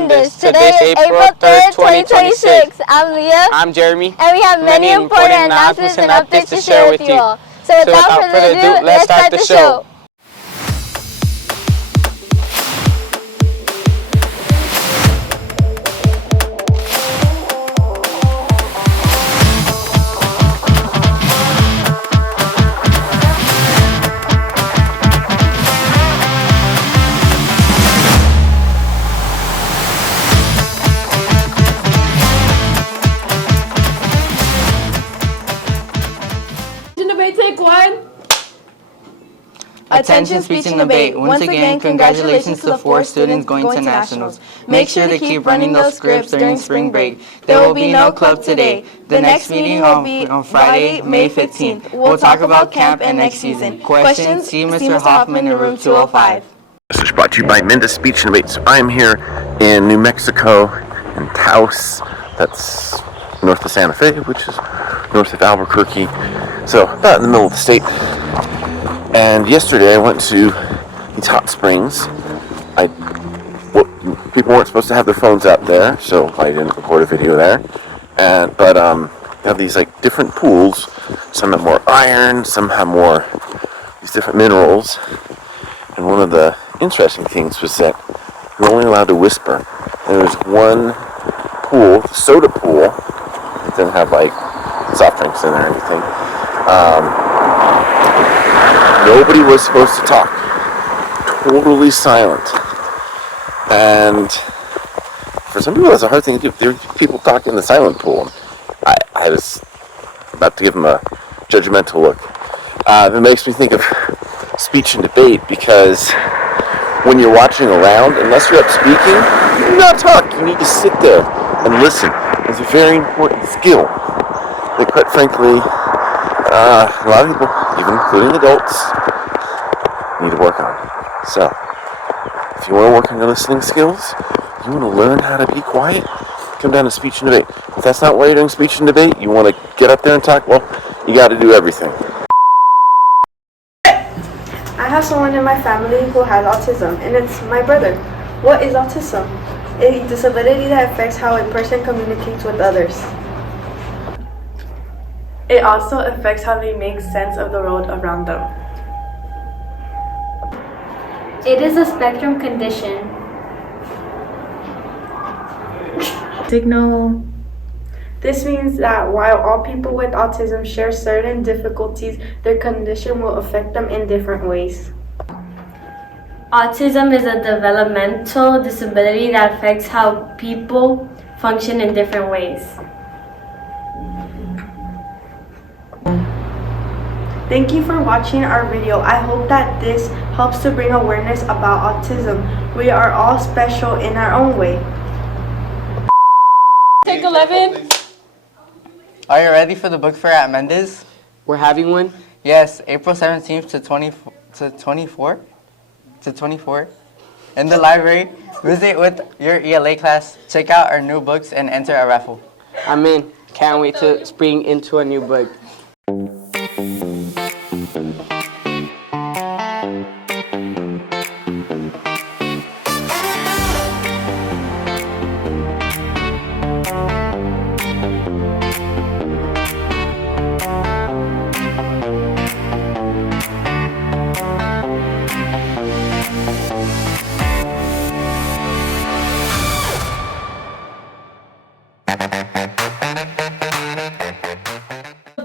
Mendez. Today is April 3rd, 2026. I'm Leah. I'm Jeremy. And we have many important announcements and updates to share with you all. So without further ado, let's start the show. Take one. Attention, speech and debate. Once again, congratulations to the 4 students going to nationals. Make sure to keep running those scripts during spring break. There will be no club today. The next meeting will be on Friday, May 15th. We'll talk about camp and next season. Questions, see Mr. Hoffman in room 205. This is brought to you by Mendez Speech and Debate. So I'm here in New Mexico, in Taos. That's north of Santa Fe, which is north of Albuquerque. So about in the middle of the state. And yesterday I went to these hot springs. People weren't supposed to have their phones out there, so I didn't record a video there. But they have these like different pools. Some have more iron, some have more these different minerals. And one of the interesting things was that you're only allowed to whisper. There was one pool, the soda pool. It didn't have like soft drinks in there or anything. Nobody was supposed to talk. Totally silent. And for some people that's a hard thing to do. There were people talking in the silent pool. I was about to give them a judgmental look. It makes me think of speech and debate, because when you're watching around, unless you're up speaking, you do not talk. You need to sit there and listen. It's a very important skill that, quite frankly, a lot of people, even including adults, need to work on. So, if you want to work on your listening skills, you want to learn how to be quiet, come down to speech and debate. If that's not why you're doing speech and debate, you want to get up there and talk, well, you got to do everything. I have someone in my family who has autism, and it's my brother. What is autism? A disability that affects how a person communicates with others. It also affects how they make sense of the world around them. It is a spectrum condition. Signal. This means that while all people with autism share certain difficulties, their condition will affect them in different ways. Autism is a developmental disability that affects how people function in different ways. Thank you for watching our video. I hope that this helps to bring awareness about autism. We are all special in our own way. Take 11. Are you ready for the book fair at Mendez? We're having one? Yes, April 17th to 24 in the library. Visit with your ELA class, check out our new books, and enter a raffle. I'm in. Can't wait to spring into a new book.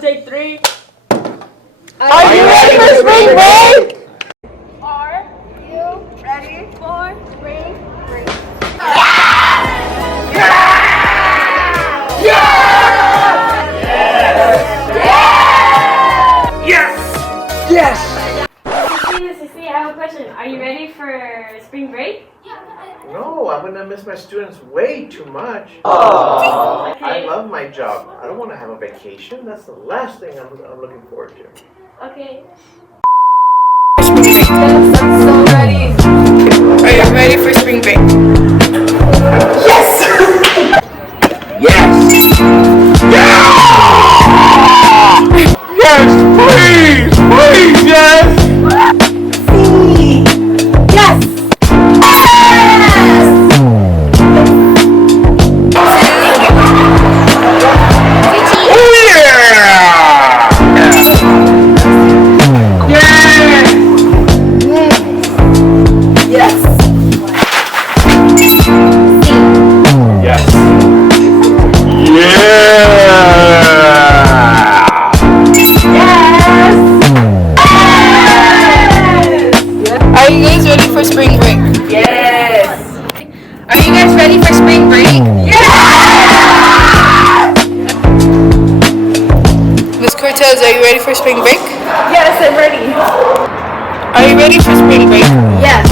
Take 3. Are you ready for spring break? Are you ready for spring break? Cecilia, I have a question. Are you ready for spring break? No, I'm gonna miss my students way too much. Oh, okay. I love my job. I don't want to have a vacation. That's the last thing I'm looking forward to. Okay. I'm so ready. Are you ready for spring break? Yes! Yes! Yeah! Yes, please! Please, yes! Yes! Yes! Mendez, are you ready for spring break? Yes, I'm ready. Are you ready for spring break? Yes.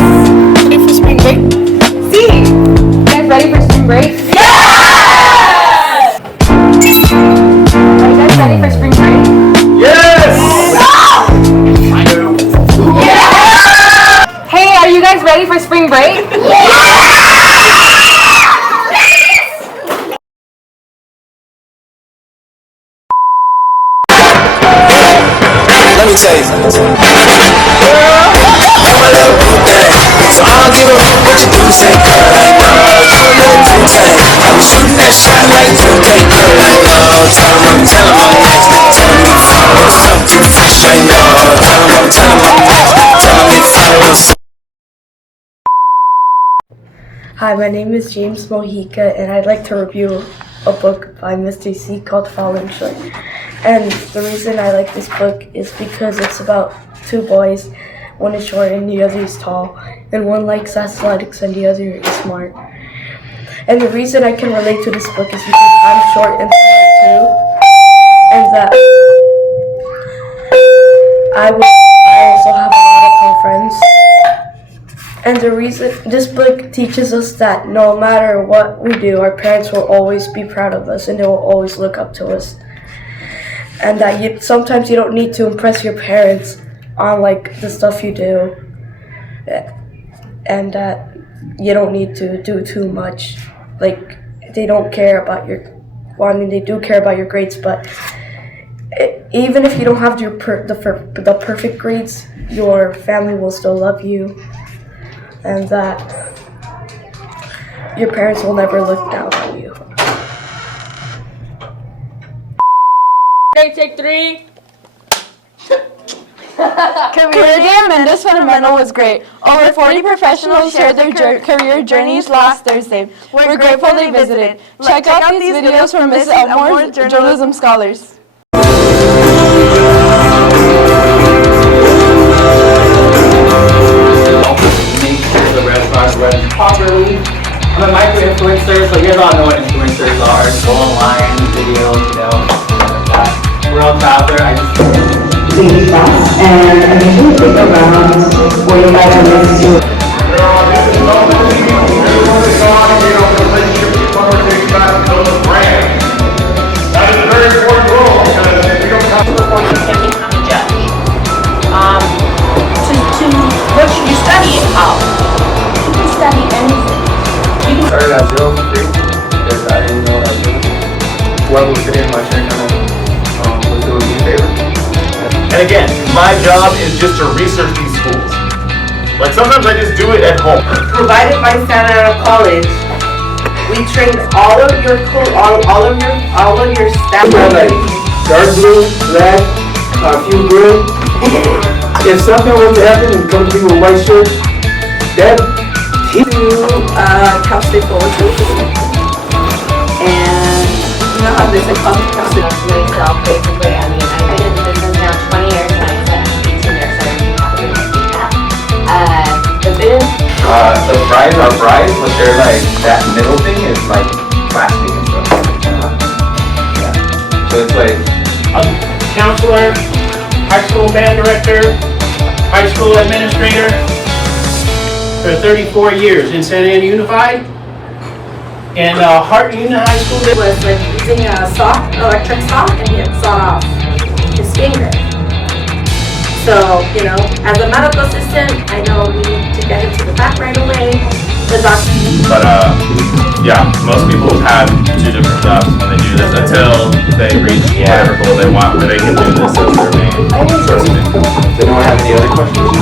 Ready for spring break? See. You guys ready for spring break? Yes! Are you guys ready for spring break? Yes! Hey, are you guys ready for spring break? Let me tell you. I'm a little boo thing, so I don't give a fuck what you do. Say, girl, like, no, I'm a little boo thing. I'm shooting that shot like 2K, girl, like, no. Tell 'em I'm telling my ex. Tell 'em you followers come too fresh, I know. Tell 'em I'm telling my ex. Tell 'em you followers. Hi, my name is James Mojica, and I'd like to review a book by Mr. C called Falling Short. And the reason I like this book is because it's about two boys. One is short and the other is tall, and one likes athletics and the other is smart. And the reason I can relate to this book is because I'm short and smart too, and that I also have a lot of tall friends. And the reason this book teaches us that no matter what we do, our parents will always be proud of us and they will always look up to us. And that sometimes you don't need to impress your parents on like the stuff you do, and that you don't need to do too much. Like they don't care about they do care about your grades, but even if you don't have the perfect grades, your family will still love you. And that your parents will never look down on you. Okay, take 3. Career Day at Mendez Fundamental was great. Over 40 professionals shared their career journeys last Thursday. We're grateful they visited. Check out these videos from Mrs. Elmore's journalism scholars. Run properly. I'm a micro-influencer, so you guys all know what influencers are. Go online, videos, you know, stuff like that. We're all out there. I just Please stop, and I usually take around 45 minutes to That is a very important role because we don't have to before you can become a judge. What should you study in college? You can study anything. You can started at 0 for free because I didn't know what I was doing. Whoever was sitting in my chair kind of was doing me a favor. And again, my job is just to research these schools. Like sometimes I just do it at home. provided by Santa Ana College. We train all of your staff. Like dark blue, black, a few blue. If something were to happen and come to me with white shirt, that Cal State Poetry. And you know how there's a comic Cal State. myself, basically. I mean, I did the business now 20 years and I said 18 years, so I didn't have to do that. The business. The fries are fries, but they're like, that middle thing is like plastic and stuff. Yeah. So it's like, I'm counselor, high school band director, high school administrator for 34 years in Santa Ana Unified. And Hart Union High School was like using a electric saw, and he had sawed off his finger. So, you know, as a medical assistant, I know we need to get into the back right away. The doctor. But yeah, most people have 2 different jobs when they do this until they reach whatever goal they want, where they can do this as their main source of income. does anyone have any other questions?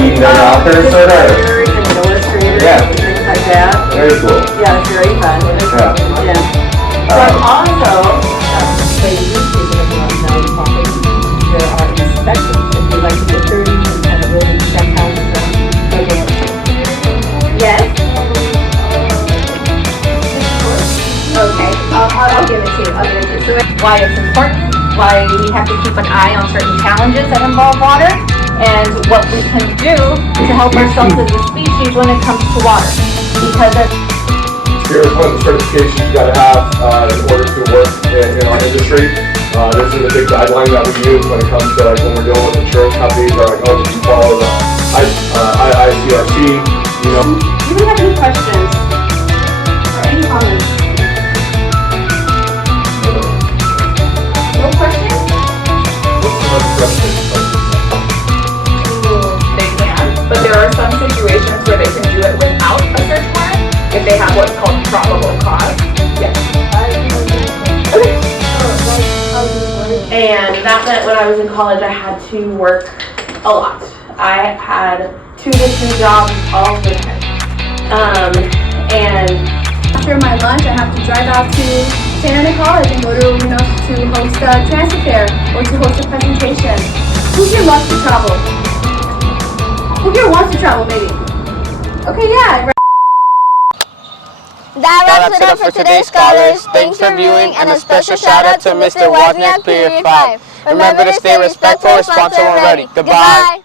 Being an author, sort of. An illustrator, Yeah. things like that. Very cool. Yeah, it's very fun. Yeah. But also, there are inspections. If you'd like to get 30 and kind of really check out the Yes. Okay, I'll give it to you. So why it's important, why we have to keep an eye on certain challenges that involve water, and what we can do to help ourselves as a species when it comes to water. Because Here's one of the certifications you got to have in order to industry. This is a big guideline that we use when it comes to like when we're dealing with insurance companies. They're like, oh, you follow the ICRC, you know. Do you have any questions or any comments? No questions? What's the most frustrating part? They can, but there are some situations where they can do it without a search warrant if they have what's called probable cause. Yes. And that meant when I was in college, I had to work a lot. I had 2 to 3 jobs all the time. And after my lunch, I have to drive out to San Ana College and go to, to host a transfer fair or to host a presentation. Who here loves to travel? Who here wants to travel, maybe? Okay, yeah. That wraps it up for today's scholars. Thanks for viewing, and a special shout out to Mr. Wozniak, period 5. Remember to stay respectful, responsible, and ready. Goodbye.